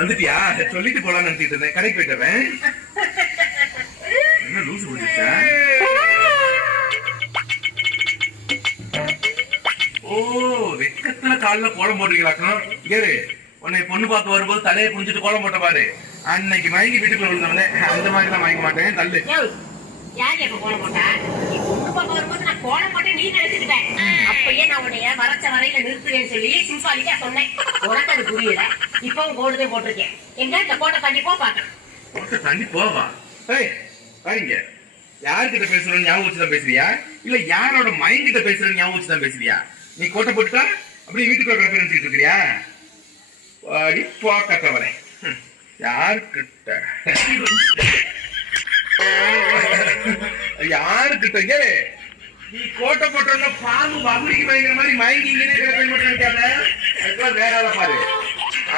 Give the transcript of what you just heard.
வந்துட்டியா? சொல்லிட்டு போலான்னு நினைச்சிட்டு இருந்தேன். கடைக்கு போயிட்டுறேன். என்ன லூசு பிடிச்சா? ஓ, வெக்கத்துல காலில் கோலம் போடுறீங்களாக்கணும். கேரு, உன்னை பொண்ணு பார்க்க வரும்போது தலையை குடிச்சிட்டு கோலம் போட்ட பாரு. அன்னைக்கு மயங்கி வீட்டுக்குள்ள விழுந்தவனே. அந்த மாதிரி தான் மயங்க மாட்டேன். தள்ளு. யார் எப்ப கோலம் போட்டா? நீ பொண்ணு பார்க்க வரும்போது நான் கோலம் போட்டு நீ நினைச்சுக்கிட்டேன். அப்பயே நான் உன்னைய வரைச்ச வரையில நிறுத்துறேன்னு சொல்லி சிம்பாலிக்கா சொன்னேன். உனக்கு அது புரியல. இப்பவும் கோடுதே போட்டிருக்கேன். எங்க இந்த கோட்டை தண்ணி போ பாக்க. கோட்டை தண்ணி போவா? பாருங்க, யார்கிட்ட பேசுறோம் ஞாபகம் வச்சுதான் பேசுறியா? இல்ல யாரோட மைண்ட் கிட்ட பேசுறோம் ஞாபகம் வச்சுதான் பேசுறியா? நீ கோட்டை போட்டுட்டா அப்படி வீட்டுக்குள்ள கிடப்ப நினைச்சிட்டு இருக்கிறியா? கட்டவரேன். யாருக்கிட்ட யாருக்கிட்ட நீ கோட்டை போட்டோம்னா பாம்பு பகுதிக்கு பயங்கர மாதிரி மயங்கி இங்கே கிடப்பேன் மட்டும் நினைக்காத. அதுக்கெல்லாம் வேற ஆளை பாரு.